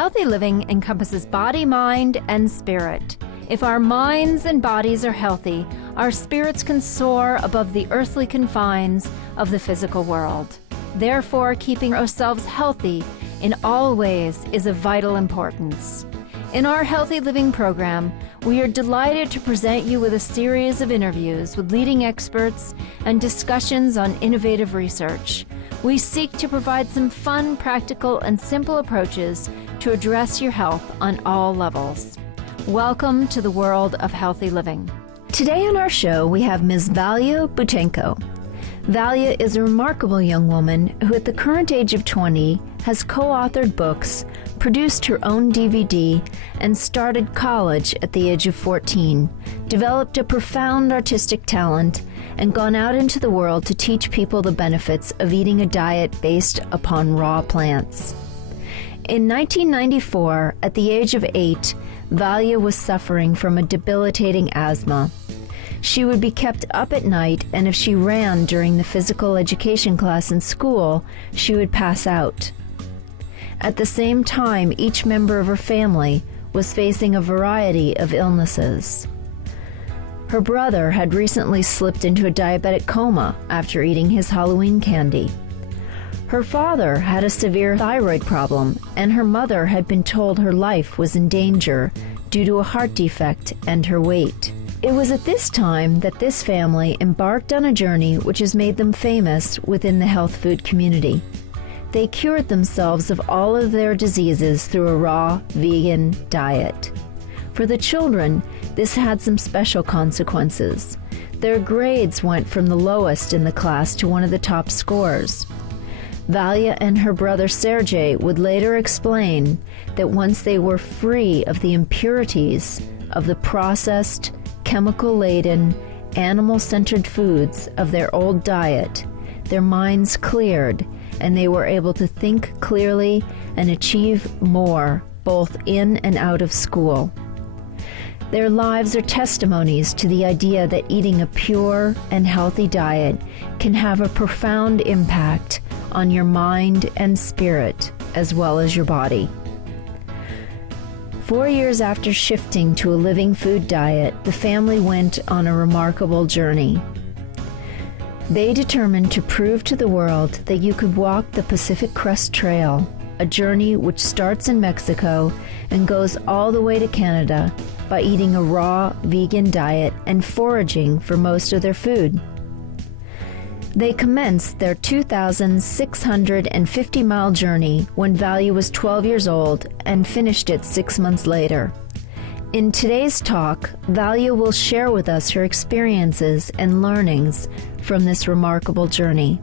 Healthy living encompasses body, mind, and spirit. If our minds and bodies are healthy, our spirits can soar above the earthly confines of the physical world. Therefore, keeping ourselves healthy in all ways is of vital importance. In our Healthy Living program, we are delighted to present you with a series of interviews with leading experts and discussions on innovative research. We seek to provide some fun, practical, and simple approaches to address your health on all levels. Welcome to the world of healthy living. Today on our show, we have Ms. Valya Boutenko. Valya is a remarkable young woman who at the current age of 20 has co-authored books, produced her own DVD, and started college at the age of 14, developed a profound artistic talent, and gone out into the world to teach people the benefits of eating a diet based upon raw plants. In 1994, at the age of 8, Valya was suffering from a debilitating asthma. She would be kept up at night, and if she ran during the physical education class in school, she would pass out. At the same time, each member of her family was facing a variety of illnesses. Her brother had recently slipped into a diabetic coma after eating his Halloween candy. Her father had a severe thyroid problem, and her mother had been told her life was in danger due to a heart defect and her weight. It was at this time that this family embarked on a journey which has made them famous within the health food community. They cured themselves of all of their diseases through a raw, vegan diet. For the children, this had some special consequences. Their grades went from the lowest in the class to one of the top scores. Valya and her brother Sergey would later explain that once they were free of the impurities of the processed, chemical-laden, animal-centered foods of their old diet, their minds cleared, and they were able to think clearly and achieve more, both in and out of school. Their lives are testimonies to the idea that eating a pure and healthy diet can have a profound impact on your mind and spirit, as well as your body. 4 years after shifting to a living food diet, the family went on a remarkable journey. They determined to prove to the world that you could walk the Pacific Crest Trail, a journey which starts in Mexico and goes all the way to Canada by eating a raw, vegan diet and foraging for most of their food. They commenced their 2,650-mile journey when Valya was 12 years old and finished it 6 months later. In today's talk, Valya will share with us her experiences and learnings from this remarkable journey.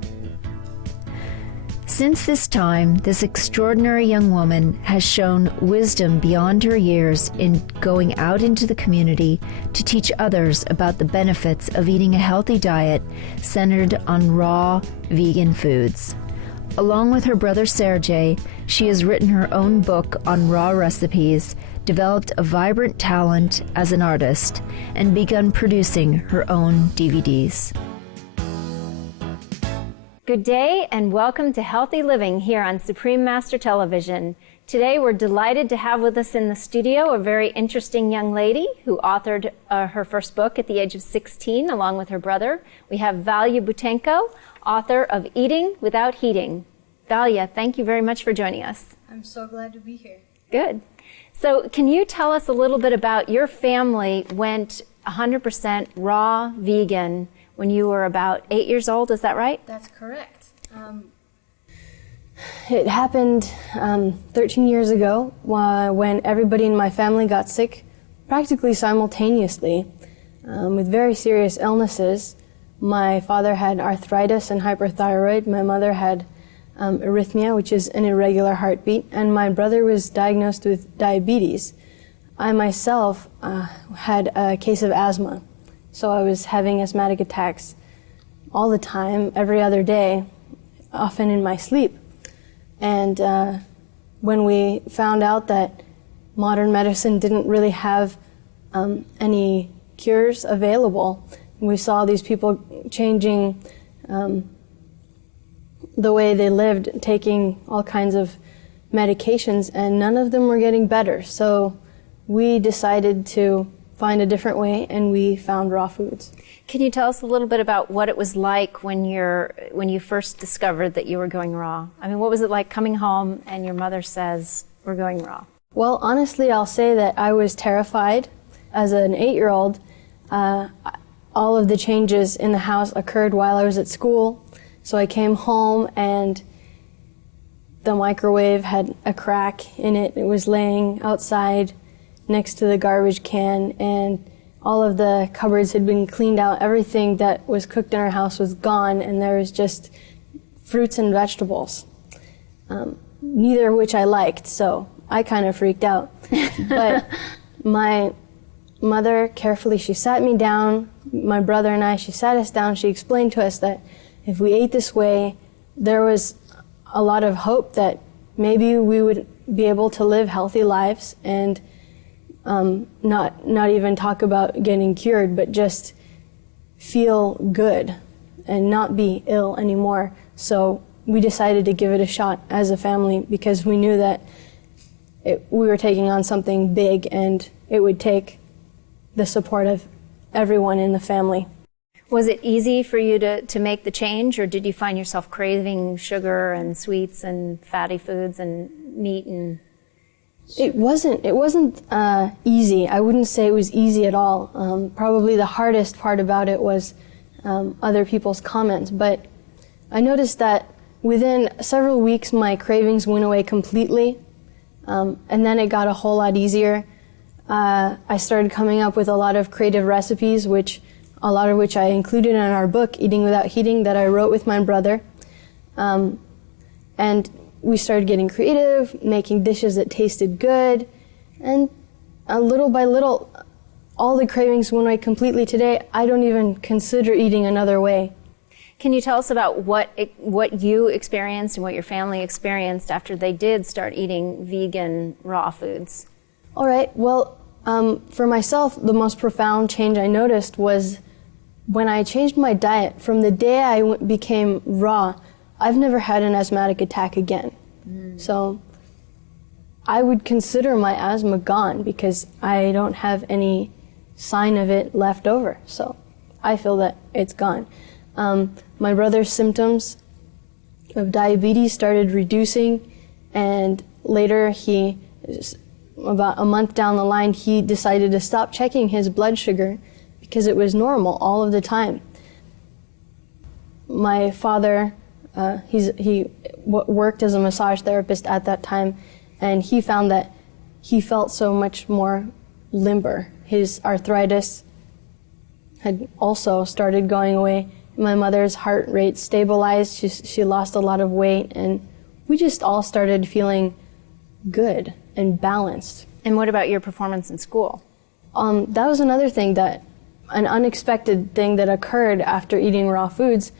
Since this time, this extraordinary young woman has shown wisdom beyond her years in going out into the community to teach others about the benefits of eating a healthy diet centered on raw, vegan foods. Along with her brother Sergey, she has written her own book on raw recipes, developed a vibrant talent as an artist, and begun producing her own DVDs. Good day and welcome to Healthy Living here on Supreme Master Television. Today we're delighted to have with us in the studio a very interesting young lady who authored her first book at the age of 16 along with her brother. We have Valya Boutenko, author of Eating Without Heating. Valya, thank you very much for joining us. I'm so glad to be here. Good. So can you tell us a little bit about your family went 100% raw vegan when you were about 8 years old, is that right? That's correct. It happened 13 years ago when everybody in my family got sick practically simultaneously with very serious illnesses. My father had arthritis and hyperthyroid. My mother had arrhythmia, which is an irregular heartbeat, and my brother was diagnosed with diabetes. I myself had a case of asthma. So I was having asthmatic attacks all the time, every other day, often in my sleep. And when we found out that modern medicine didn't really have any cures available, we saw these people changing the way they lived, taking all kinds of medications, and none of them were getting better. So we decided to find a different way, and we found raw foods. Can you tell us a little bit about what it was like when you first discovered that you were going raw? I mean, what was it like coming home and your mother says, "We're going raw"? Well, honestly, I'll say that I was terrified. As an 8-year-old, all of the changes in the house occurred while I was at school. So I came home and the microwave had a crack in it. It was laying outside next to the garbage can, and all of the cupboards had been cleaned out. Everything that was cooked in our house was gone, and there was just fruits and vegetables, neither of which I liked, so I kind of freaked out. But my mother carefully, she sat me down, my brother and I, she sat us down, she explained to us that if we ate this way, there was a lot of hope that maybe we would be able to live healthy lives and not even talk about getting cured, but just feel good and not be ill anymore. So we decided to give it a shot as a family because we knew that we were taking on something big and it would take the support of everyone in the family. Was it easy for you to make the change, or did you find yourself craving sugar and sweets and fatty foods and meat and... It wasn't easy. I wouldn't say it was easy at all. Probably the hardest part about it was other people's comments. But I noticed that within several weeks, my cravings went away completely. And then it got a whole lot easier. I started coming up with a lot of creative recipes, a lot of which I included in our book, Eating Without Heating, that I wrote with my brother. And we started getting creative, making dishes that tasted good, and little by little, all the cravings went away completely. Today, I don't even consider eating another way. Can you tell us about what you experienced and what your family experienced after they did start eating vegan raw foods? All right, well, for myself, the most profound change I noticed was when I changed my diet. From the day I became raw, I've never had an asthmatic attack again. So I would consider my asthma gone because I don't have any sign of it left over. So I feel that it's gone. My brother's symptoms of diabetes started reducing, and later about a month down the line, he decided to stop checking his blood sugar because it was normal all of the time. My father, he worked as a massage therapist at that time, and he found that he felt so much more limber. His arthritis had also started going away. My mother's heart rate stabilized. She lost a lot of weight, and we just all started feeling good and balanced. And what about your performance in school? That was another thing, an unexpected thing that occurred after eating raw foods.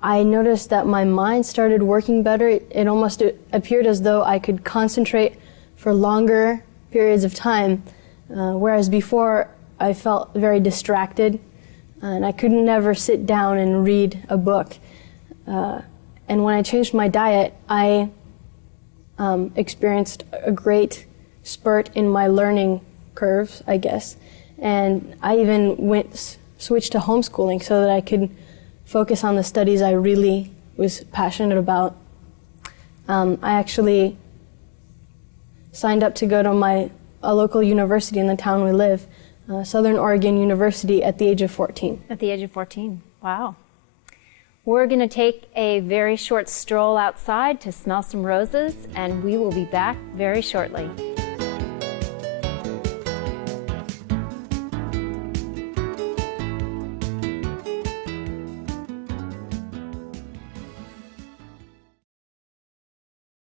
I noticed that my mind started working better. It almost appeared as though I could concentrate for longer periods of time, whereas before I felt very distracted, and I could never sit down and read a book. And when I changed my diet, I experienced a great spurt in my learning curves, I guess. And I even switched to homeschooling so that I could focus on the studies I really was passionate about. I actually signed up to go to a local university in the town we live, Southern Oregon University, at the age of 14. At the age of 14, wow. We're going to take a very short stroll outside to smell some roses, and we will be back very shortly.